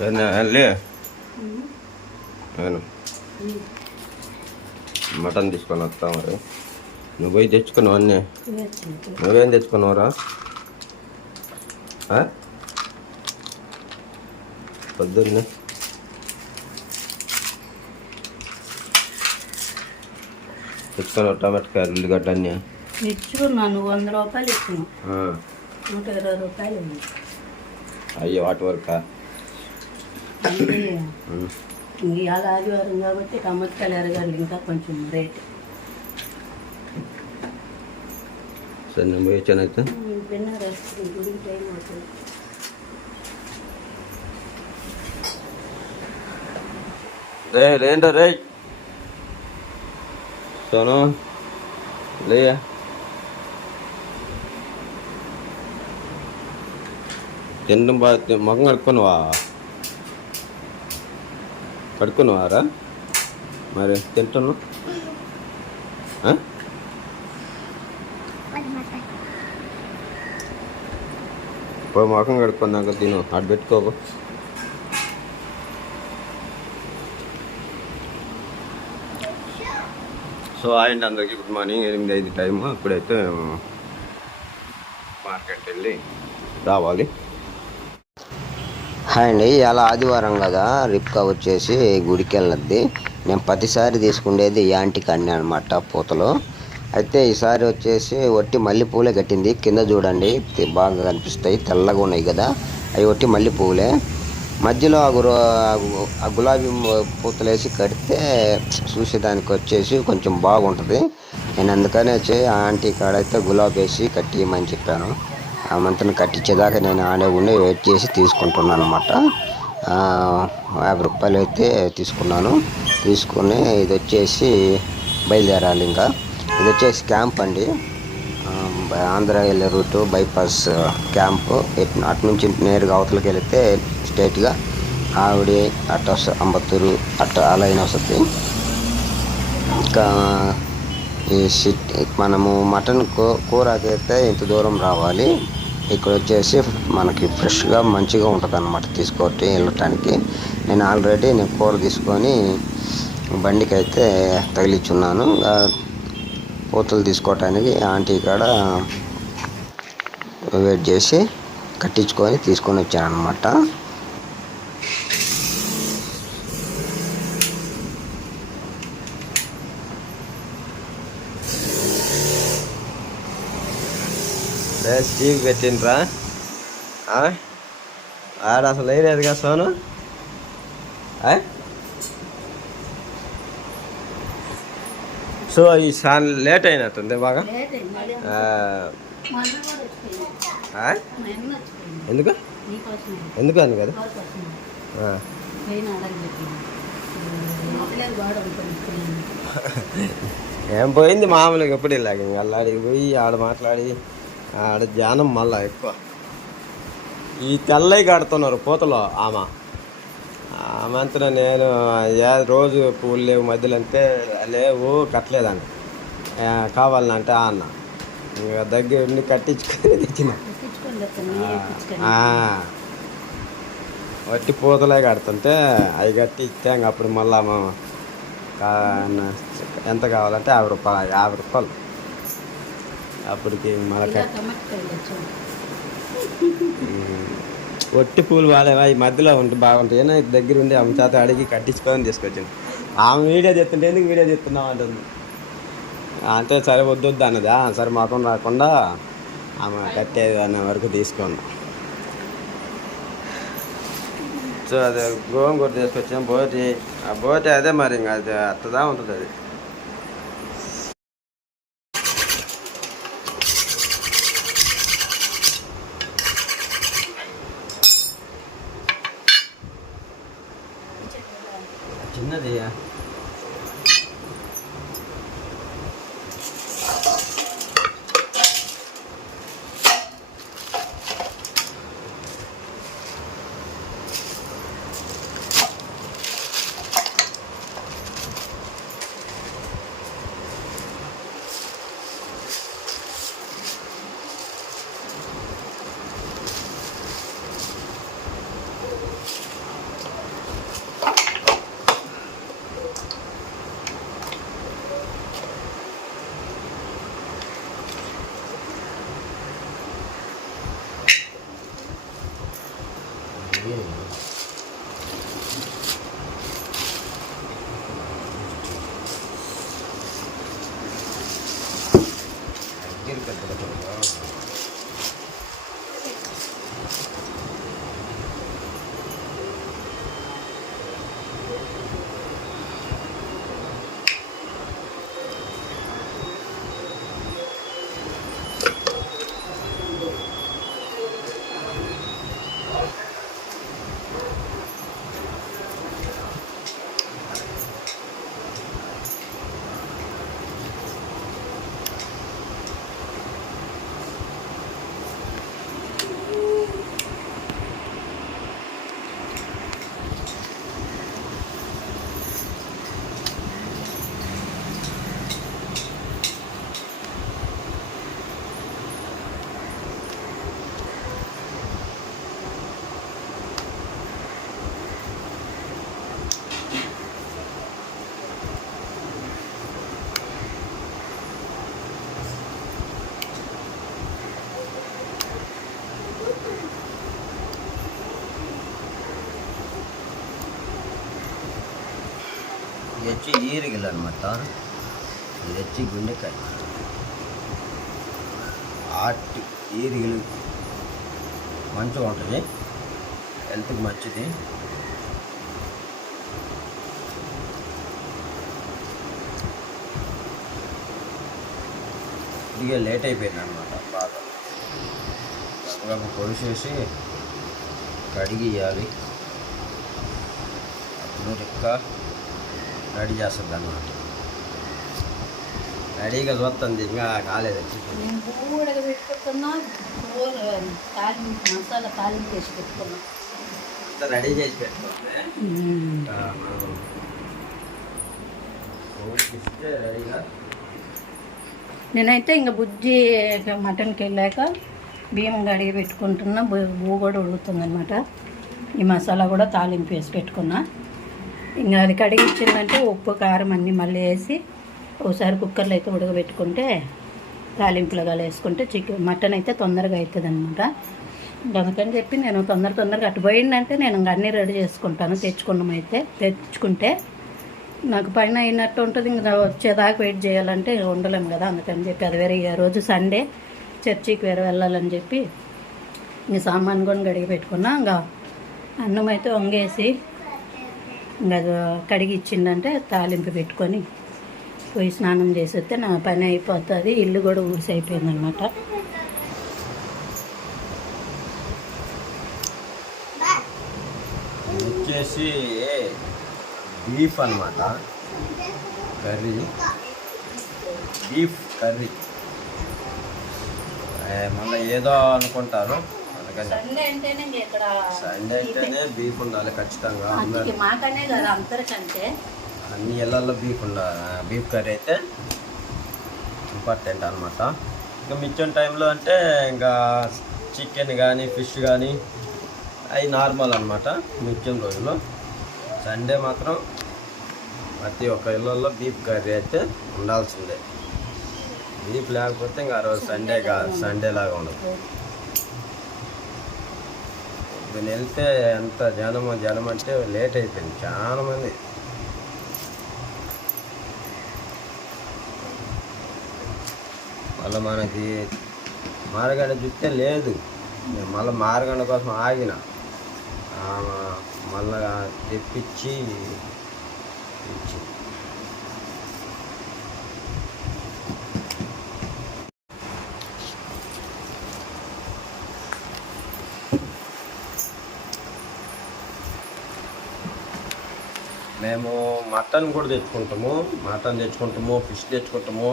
సరే వెళ్ళి నేను మటన్ తీసుకొని వస్తా మరి. నువ్వు పోయి తెచ్చుకున్నావు అన్నీ? నువ్వేం తెచ్చుకున్నావురా? పొద్దున్నే. తెచ్చుకున్నావు టమాటకాయలు ఉల్లిగడ్డ అన్నీ. ఇచ్చుకున్నాను వంద రూపాయలు ఇచ్చుకున్నాను ఆ. నూట ఇరవై రూపాయలు అయ్యో వాటి వరకు? అంటే ఇవాళ ఆదివారం కాబట్టి టమాటాలు ఎరగాలి ఇంకా కొంచెం రేట్. సరే నేను పోయి వచ్చానైతే విన్నర్ వస్తుంది గుడికి టైం అవుతుంది. రే లేంటో రే. సోను లే తినడం బాగా మొఖం కడుక్కున్నావా కడుక్కున్నావారా మరి తింటున్నావు? ఇప్పుడు మొఖం కడుక్కున్నాక తిను. అటు పెట్టుకోకు. సో అండ్ అందరికీ గుడ్ మార్నింగ్. ఎనిమిది ఐదు టైము. ఇప్పుడైతే మార్కెట్ వెళ్ళి రావాలి. హాయ్ అండి ఇలా ఆదివారం కదా రిప్కా వచ్చేసి గుడికి వెళ్ళద్ది నేను ప్రతిసారి తీసుకునేది యాంటీ అన్నీ అనమాట పూతలు. అయితే ఈసారి వచ్చేసి ఒట్టి మల్లెపూలే కట్టింది. కింద చూడండి బాగా కనిపిస్తాయి తెల్లగా ఉన్నాయి కదా. అవి ఒట్టి మల్లెపూలే. మధ్యలో ఆ గులాబీ పూతలేసి పూతలు వేసి కడితే చూసేదానికి వచ్చేసి కొంచెం బాగుంటుంది. నేను అందుకనే వచ్చి ఆ ఆంటీ కాడైతే గులాబీ వేసి కట్టియమని చెప్పాను. ఆ మంత్ని కట్టించేదాకా నేను ఆడే ఉండి వెయిట్ చేసి తీసుకుంటున్నాను అనమాట యాభై రూపాయలు అయితే తీసుకున్నాను. తీసుకుని ఇది వచ్చేసి బయలుదేరాలి ఇంకా. ఇది వచ్చేసి క్యాంప్ అండి. ఆంధ్ర వెళ్ళే రూటు బైపాస్ క్యాంప్. అటు నుంచి నేరుగా అవతలకి వెళితే స్ట్రైట్గా ఆవిడ అట్ట అంబత్తూరు అట్ట అలా వస్తుంది. ఇంకా ఈ సిట్ మనము మటన్ కూ కూరకైతే ఇంత దూరం రావాలి. ఇక్కడ వచ్చేసి మనకి ఫ్రెష్గా మంచిగా ఉంటుంది అనమాట తీసుకోవటి వెళ్ళటానికి నేను ఆల్రెడీ నేను కూర తీసుకొని బండికి అయితే తగిలిచ్చున్నాను పూతలు తీసుకోవటానికి ఆంటీ కాడ వెయిట్ చేసి కట్టించుకొని తీసుకొని వచ్చాను అనమాట రే స్టీవ్ పెట్టిండ్రా? ఆ? ఆడ అసలు వేయలేదుగా సోను? సో ఈ సాన్ లేట్ అయినట్టుంది బాగా? ఎందుకు? ఎందుకు అని కదా? ఏం పోయింది మామూలుగా ఎప్పుడు ఇలాగ? అల్లాడికి పోయి ఆడ మాట్లాడి ఆడ ధ్యానం మళ్ళా ఎక్కువ. ఈ తెల్లవి కడుతున్నారు పూతలో ఆమె. ఆమె అంతా నేను ఏ రోజు పూలు లేవు మధ్యలో అంటే లేవు కట్టలేదండి కావాలంటే అన్న. ఇంకా దగ్గర ఉండి కట్టించుకొని తెచ్చిన. వట్టి పూతలే కడుతుంటే అవి కట్టి ఇంక అప్పుడు మళ్ళా ఎంత కావాలంటే యాభై రూపాయలు యాభై రూపాయలు. అప్పటికి మళ్ళీ ఒట్టి పూలు వాడేవా ఈ మధ్యలో ఉంటే బాగుంటాయి. ఏనా దగ్గర ఉండి ఆమె చేత అడిగి కట్టించుకొని తీసుకొచ్చింది ఆమె వీడియో చెప్తుంటే ఎందుకు వీడియో చెప్తున్నావు అంటుంది. అంటే సరే వద్దు వద్దు అన్నది. "ఆ, సరే మాత్రం రాకుండా ఆమె కట్టేది అనే వరకు తీసుకోండి సో అదే గోంగూర తీసుకొచ్చాం. బోటి ఆ బోటి అదే మరి ఇంకా అది అత్తదా ఉంటుంది అది. వచ్చి ఈరిగిల్ అనమాట ఇది వచ్చి గుండెకాయ ఆటి ఈరిగిలు మంచిగా ఉంటుంది హెల్త్కి మంచిది ఇదిగే లేట్ అయిపోయింది అనమాట బాగా బాగా కొలిసేసి కడిగి ఇవ్వాలి అప్పుడు రెక్క రెడీ చేస్తుంది అన్నమాట రెడీగా చూస్తుంది ఇంకా కాలేదు. పెట్టుకున్నా రెడీ చేసి పెట్టుకోండి రెడీగా? నేనైతే ఇంకా బుజ్జి మటన్కి వెళ్ళాక బియ్యం కడిగి పెట్టుకుంటున్నా. బు- కూడా ఉడుకుతుంది అనమాట ఈ మసాలా కూడా తాలింపు వేసి పెట్టుకున్నా. ఇంకా అది కడిగి ఇచ్చిందంటే ఉప్పు కారం అన్నీ మళ్ళీ వేసి ఒకసారి కుక్కర్లో అయితే ఉడకబెట్టుకుంటే తాలింపులో వేసుకుంటే చికెన్ మటన్ అయితే తొందరగా అవుతుంది అనమాట అందుకని చెప్పి నేను తొందర తొందరగా అటు పోయిందంటే నేను ఇంకా అన్నీ రెడీ చేసుకుంటాను తెచ్చుకున్నాం అయితే. తెచ్చుకుంటే నాకు పైన అయినట్టు ఉంటుంది ఇంకా వచ్చేదాకా వెయిట్ చేయాలంటే ఉండలేము కదా. అందుకని చెప్పి అది వేరే ఏ రోజు సండే చర్చికి వేరే వెళ్ళాలని చెప్పి ఇంక సామాన్ కూడా గడిగి పెట్టుకున్నా. ఇంకా అన్నం అయితే వంగేసి ఇంకా కడిగి ఇచ్చిందంటే తాలింపు పెట్టుకొని పోయి స్నానం చేసి వస్తే నా పని అయిపోతుంది ఇల్లు కూడా ఊసి అయిపోయిందనమాట వచ్చేసి బీఫ్ అన్నమాట. కర్రీ. Beef curry. మళ్ళీ ఏదో అనుకుంటారు. సండే అంటేనే ఇక్కడ సండే బీఫ్ ఉండాలి ఖచ్చితంగా. మాకనే కదా అందరికంటే. అన్ని ఇళ్ళల్లో బీఫ్ ఉండాలి బీఫ్ కర్రీ అయితే ఇంపార్టెంట్ అనమాట ఇంకా మిచ్చం టైంలో అంటే ఇంకా చికెన్ కానీ ఫిష్ కానీ అవి నార్మల్ అనమాట మిచ్చం రోజులో సండే మాత్రం ప్రతి ఒక్క ఇళ్ళల్లో బీఫ్ కర్రీ అయితే ఉండాల్సిందే. బీఫ్ లేకపోతే ఇంకా ఆ రోజు సండే కాదు సండే లాగా ఉండదు. ఇప్పుడు వెళ్తే ఎంత జనం జనం అంటే లేట్ అయిపోయింది. చాలా మంది. మళ్ళీ మనకి మార్గడ చూస్తే లేదు. నేను మళ్ళీ మారగడ్డ కోసం ఆగిన. మళ్ళా తెప్పించి ఇచ్చి మేము మటన్ కూడా తెచ్చుకుంటాము. మటన్ తెచ్చుకుంటాము ఫిష్ తెచ్చుకుంటాము.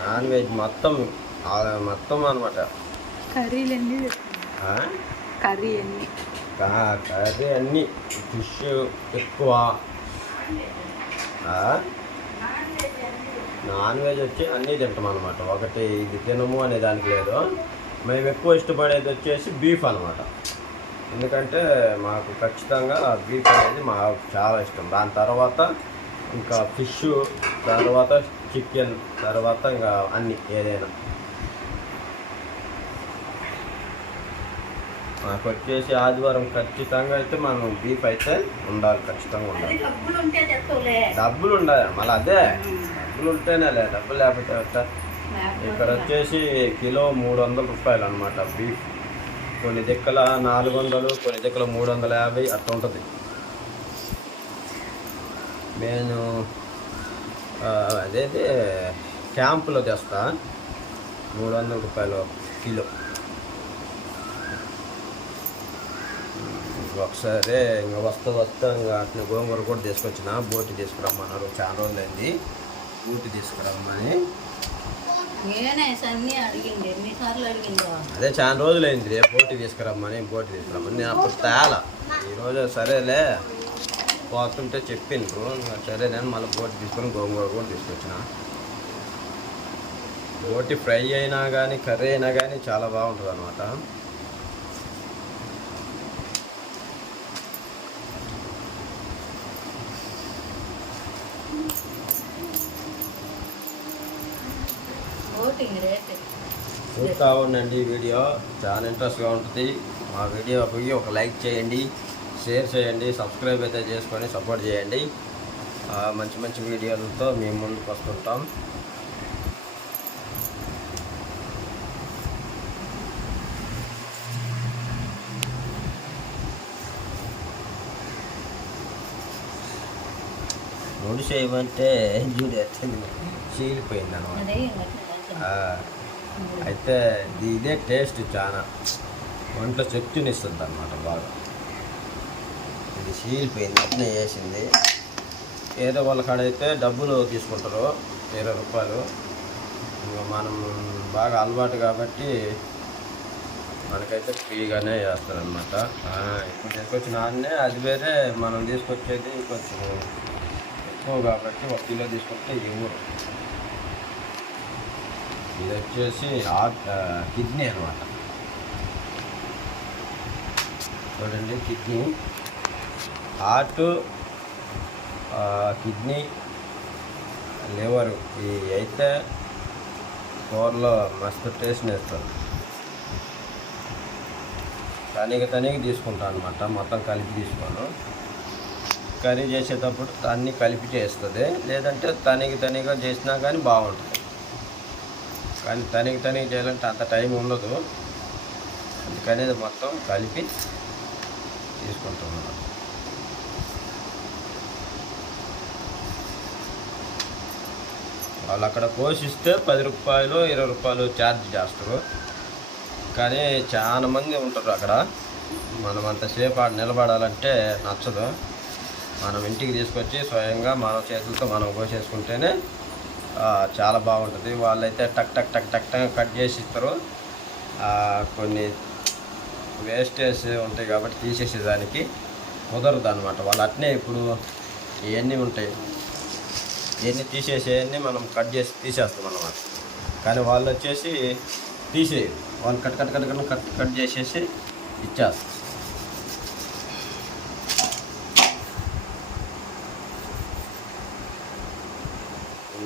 నాన్ వెజ్ మొత్తం మొత్తం అనమాట కర్రీ అన్నీ. కర్రీ అన్నీ. ఫిష్ ఎక్కువ. నాన్ వెజ్ వచ్చి అన్నీ తింటాం అనమాట ఒకటి ఇది తినము అనే దానికి లేదు. మేము ఎక్కువ ఇష్టపడేది వచ్చేసి బీఫ్ అనమాట ఎందుకంటే మాకు ఖచ్చితంగా బీఫ్ అనేది మాకు చాలా ఇష్టం. దాని తర్వాత ఇంకా ఫిష్ తర్వాత చికెన్ తర్వాత ఇంకా అన్ని ఏదైనా. నాకు వచ్చేసి ఆదివారం ఖచ్చితంగా అయితే మనం బీఫ్ అయితే ఉండాలి ఖచ్చితంగా ఉండాలి. డబ్బులు ఉండాలి మళ్ళీ అదే. డబ్బులు ఉంటేనే లే డబ్బులు లేకపోతే? ఇక్కడ వచ్చేసి కిలో మూడు వందల రూపాయలు అనమాట బీఫ్. కొన్ని దిక్కల నాలుగు వందలు కొన్ని దిక్కల మూడు వందల యాభై అట్లా ఉంటుంది. నేను అదైతే క్యాంపులో తెస్తా మూడు వందల రూపాయలు కిలో. ఒకసారి ఇంకా వస్తా వస్తా ఇంకా అట్లా గోంగూర కూడా తీసుకొచ్చిన బోటి తీసుకురమ్మన్నారు. చాలా రోజులైంది. బూటి తీసుకురమ్మని నేనే అన్నీ అడిగింది ఎన్నిసార్లు అడిగిందో అదే చాలా రోజులైంది రేపు బోటి తీసుకురమ్మని బోటి తీసుకురమ్మని. నేను అప్పుడు తేలా. ఈరోజు సరేలే పోతుంటే చెప్పిండ్రు. సరే నేను మళ్ళీ బోటి తీసుకొని గోంగూర కూడా తీసుకొచ్చిన. బోటి ఫ్రై అయినా కానీ కర్రీ అయినా కానీ చాలా బాగుంటుంది అనమాట చూస్తూ ఉండండి వీడియో. చాలా ఇంట్రెస్ట్గా ఉంటుంది. మా వీడియో పోయి ఒక లైక్ చేయండి షేర్ చేయండి సబ్స్క్రైబ్ అయితే చేసుకొని సపోర్ట్ చేయండి. ఆ, మంచి మంచి వీడియోలతో మేము ముందుకు వస్తుంటాం. ముడి చేయమంటే ఎత్తింది చీలిపోయింది అనమాట అయితే ఇది- ఇదే టేస్ట్ చాలా ఒంట్లో శక్తిని ఇస్తుంది అనమాట బాగా. ఇది చీలిపోయింది అట్నే వేసింది ఏదో వాళ్ళ కాడైతే డబ్బులు తీసుకుంటారు ఇరవై రూపాయలు. మనం బాగా అలవాటు కాబట్టి మనకైతే ఫ్రీగానే చేస్తారనమాట ఇప్పుడు తీసుకొచ్చిన ఆడనే అది వేరే మనం తీసుకొచ్చేది కొంచెం ఎక్కువ కాబట్టి ఒక కిలో తీసుకుంటే ఇవ్వరు. ఇది వచ్చేసి హార్ట్ కిడ్నీ అనమాట చూడండి కిడ్నీ. హార్ట్ కిడ్నీ లివరు ఈ అయితే కూరలో మస్తు టేస్ట్ వేస్తారు తనీకి తనీకి తీసుకుంటాను అనమాట మొత్తం కలిపి తీసుకోను. కర్రీ చేసేటప్పుడు అన్నీ కలిపి చేస్తుంది. లేదంటే తనీకి తనిగా చేసినా కానీ బాగుంటుంది. కానీ తనకి తనకి చేయాలంటే అంత టైం ఉండదు. అందుకని మొత్తం కలిపి తీసుకుంటున్నాను. వాళ్ళు అక్కడ పోషిస్తే పది రూపాయలు ఇరవై రూపాయలు ఛార్జ్ చేస్తారు. కానీ చాలా మంది ఉంటారు అక్కడ. మనం అంతసేపు ఆడ నిలబడాలంటే నచ్చదు. మనం ఇంటికి తీసుకొచ్చి స్వయంగా మన చేతులతో మనం కోసేసుకుంటేనే చాలా బాగుంటుంది. వాళ్ళైతే టక్ టక్ టక్ టక్ టక్ కట్ చేసి ఇస్తారు. కొన్ని వేస్టేజ్ ఉంటాయి కాబట్టి తీసేసేదానికి కుదరదు అనమాట వాళ్ళు అట్నే ఇప్పుడు ఇవన్నీ ఉంటాయి. ఇవన్నీ తీసేసేవన్నీ మనం కట్ చేసి తీసేస్తాం అన్నమాట. కానీ వాళ్ళు వచ్చేసి తీసేయరు వాళ్ళు cut cut cut cut cut cut చేసేసి ఇచ్చేస్తారు.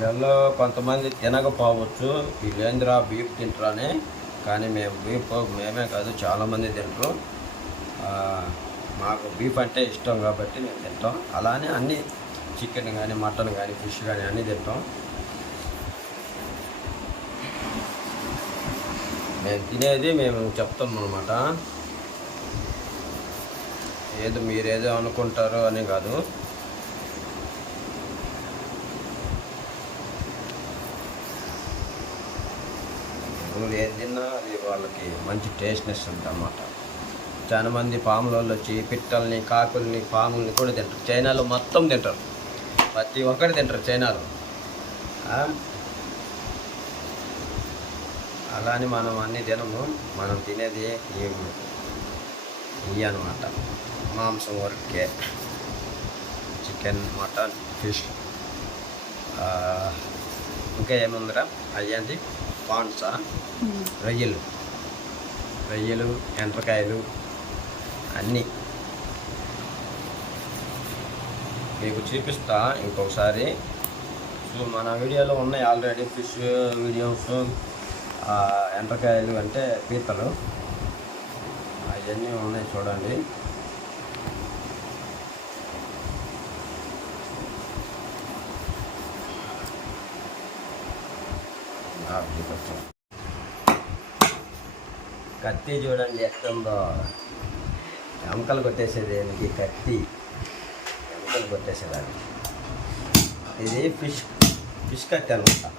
వీళ్ళల్లో కొంతమంది తినకపోవచ్చు. వీళ్ళేంద్రా బీఫ్ తింటారని. కానీ మేము బీఫ్ మేమే కాదు చాలామంది తింటారు. మాకు బీఫ్ అంటే ఇష్టం కాబట్టి మేము తింటాం. అలానే అన్ని చికెన్ కానీ మటన్ కానీ ఫిష్ కానీ అన్నీ తింటాం. మేము తినేది మేము చెప్తాం అనమాట ఏదో మీరేదో అనుకుంటారు అని కాదు. నువ్వు ఏది తిన్నా అది వాళ్ళకి మంచి టేస్ట్నెస్ ఉంటుంది అన్నమాట. చాలా మంది పాముల వాళ్ళు వచ్చి పిట్టల్ని కాకుల్ని పాముల్ని కూడా తింటారు. చైనాలో మొత్తం తింటారు. ప్రతి ఒక్కటి తింటారు చైనాలో. ఆ? అలా అని మనం అన్ని తినము. మనం తినేది ఇవి అనమాట మాంసం వరకే. Chicken mutton fish. ఇంకా ఏముందిరా? అయ్యండి పాండ్సా రొయ్యలు. రొయ్యలు ఎండ్రకాయలు అన్నీ. మీకు చూపిస్తా ఇంకొకసారి. సో మన వీడియోలో ఉన్నాయి ఆల్రెడీ ఫిష్ వీడియోస్ ఎండ్రకాయలు అంటే పీతలు. అవన్నీ ఉన్నాయి చూడండి ఆ, ఇది కొంచెం. కత్తి చూడండి ఎట్టుందో ఎముకలు కొట్టేసేది దీనికి కత్తి. ఎముకలు కొట్టేసేదాన్ని. ఇది ఫిష్ ఫిష్ కత్తి అనమాట.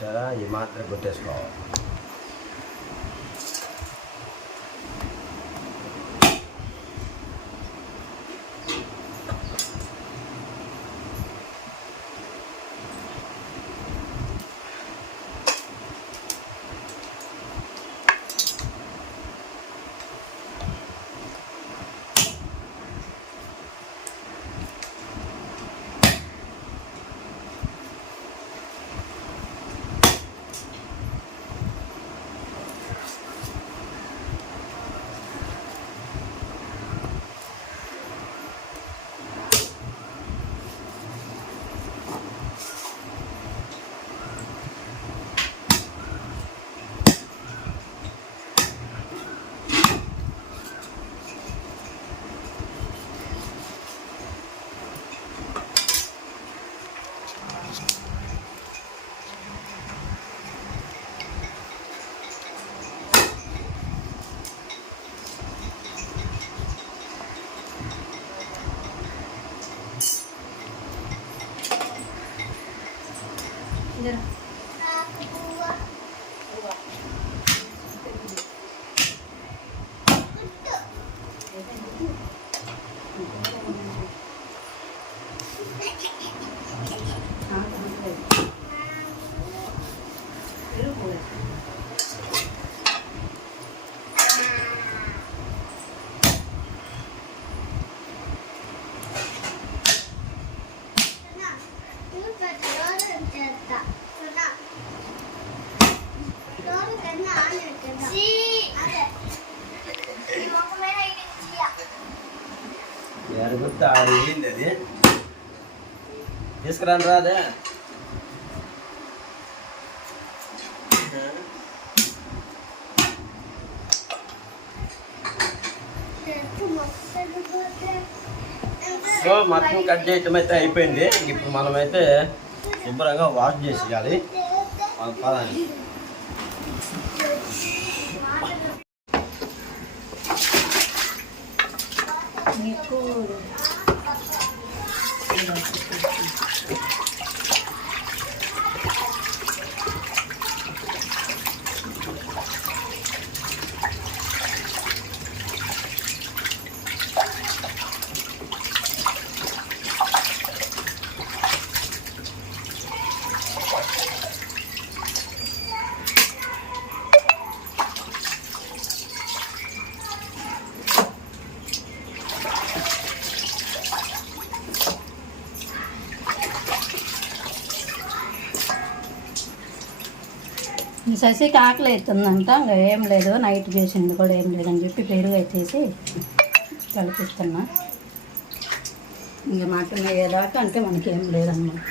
సరే ఈ మాత్రం కొట్టేసుకోవాలి. considera. ఎరుగుతా అడిగింది అది. తీసుకురాను రాదే. సో మొత్తం కట్ చేయటం అయితే అయిపోయింది. ఇప్పుడు మనమైతే శుభ్రంగా వాష్ చేసేయాలి. మన పదాన్ని మీకు ఈ శశికి ఆకలి అవుతుందంట ఇంకా ఏం లేదు నైట్ చేసింది కూడా ఏం లేదని చెప్పి పెరుగు అయితేసి కలిపిస్తున్నా. ఇంకా మటన్ అయ్యేదాకా అంటే మనకి ఏం లేదన్నమాట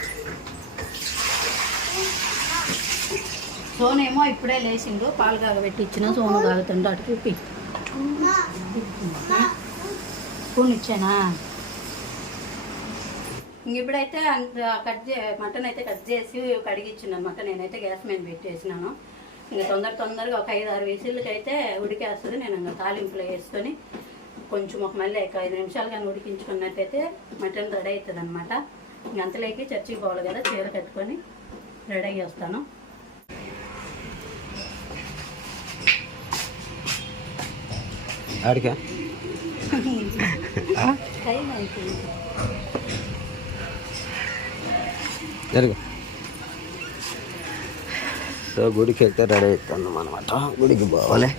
సోనేమో ఇప్పుడే లేచిండు పాలు కాగబెట్టి ఇచ్చిన సోను కాగుతుంటే అటు చూపి. స్పూన్ ఇచ్చానా ఇంక ఇప్పుడైతే కట్ చే మటన్ అయితే కట్ చేసి కడిగిచ్చిన మటన్ నేనైతే గ్యాస్ మీద పెట్టేసినాను. ఇంకా తొందర తొందరగా ఒక ఐదు ఆరు విసిల్కి అయితే ఉడికేస్తుంది. నేను ఇంకా తాలింపులో వేసుకొని కొంచెం ఒక మళ్ళీ ఒక ఐదు నిమిషాలు కానీ ఉడికించుకున్నట్టయితే మటన్ రెడీ అవుతుంది అనమాట అంతలోకి చర్చికి పోవాలి కదా చీర కట్టుకొని రెడీ ఆడికా? అయిపోయింది. జరుగు. సో గుడికి వెళ్తే రెడీ అవుతుంది అనమాట గుడికి పోవాలి.